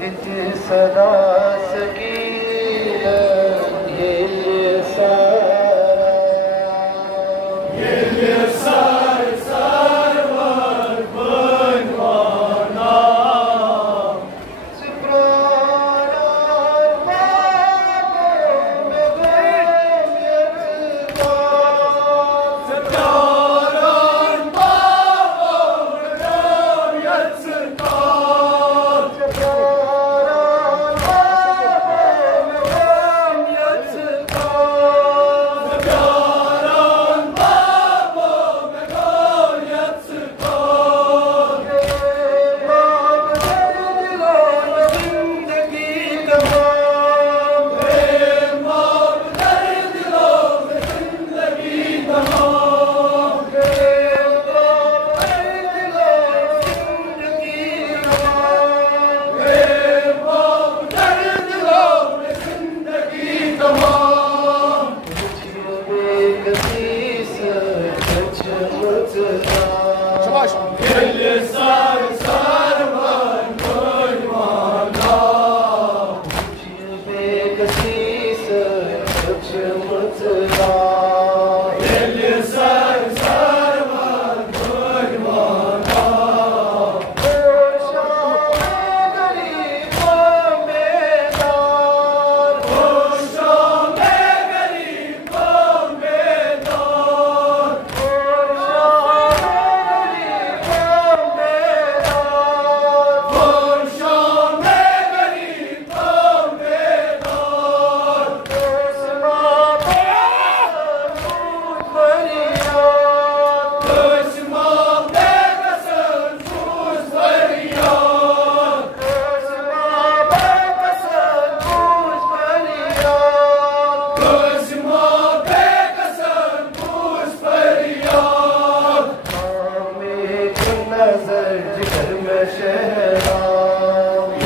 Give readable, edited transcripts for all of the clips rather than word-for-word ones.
सदा सकीनत Yellisar sarvar bunvana Sıpralar babam gam yatda Sıpralar babam gam yatda Yellisar sarvar bunvana Bekasiz çımtıra Yellisar sarvar bunvana Hoşame garibam bedar Hoşame garibam bedar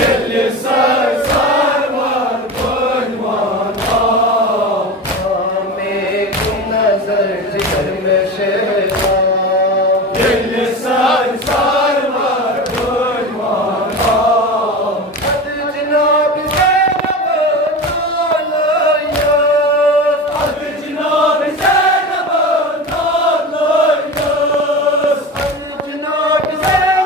Yellisar sarvar bunvana Hamekun nazar jigar mein shehra Yellisar sarvar bunvana Ad janab Zainab nalaya Ad janab Zainab nalaya Ad janab Zainab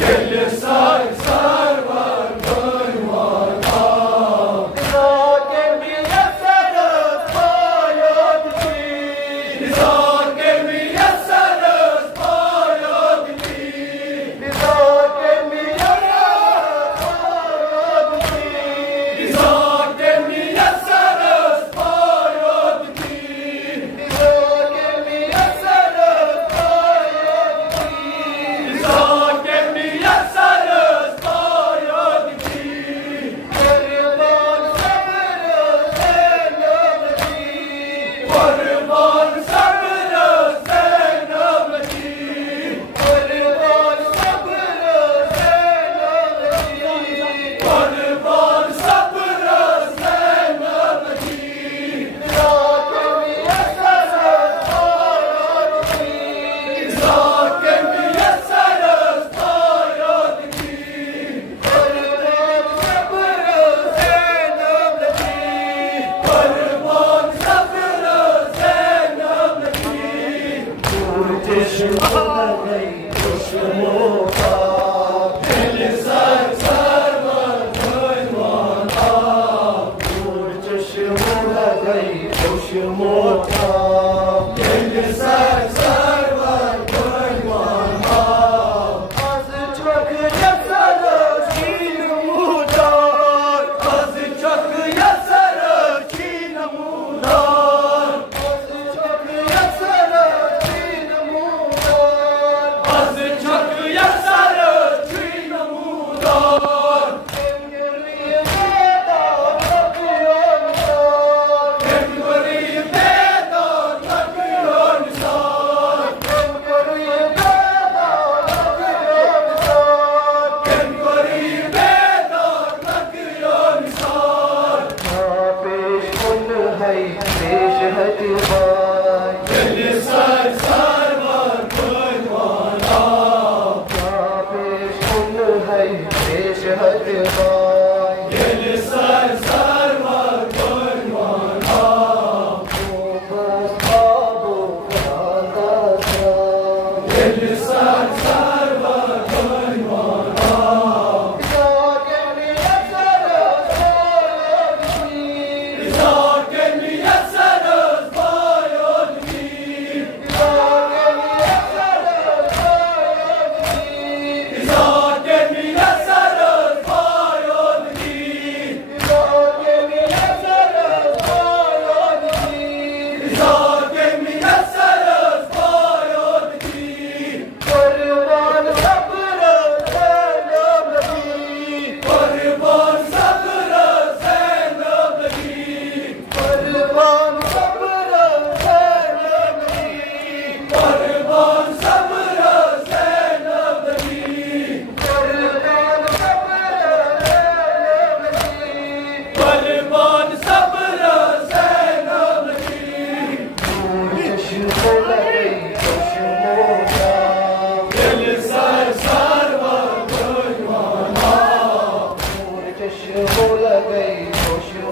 Yellisar sarvar bunvana Zake miyassar bayat ki Zake miyassar bayat ki Zake miyassar bayat ki Zake miyassar bayat ki Zake miyassar bayat ki Zake miyassar bayat ki Kurban sabr Zeynab ki Kurban sabr Zeynab ki Kurban sabr Zeynab ki Zake miyassar bayat ki Zake miyassar bayat ki Kurban sabr Zeynab ki Kurban sabr Zeynab ki Çeşme gay hoşmuta Yellisar sarvar bunvana Çeşme gay hoşmuta Yellisar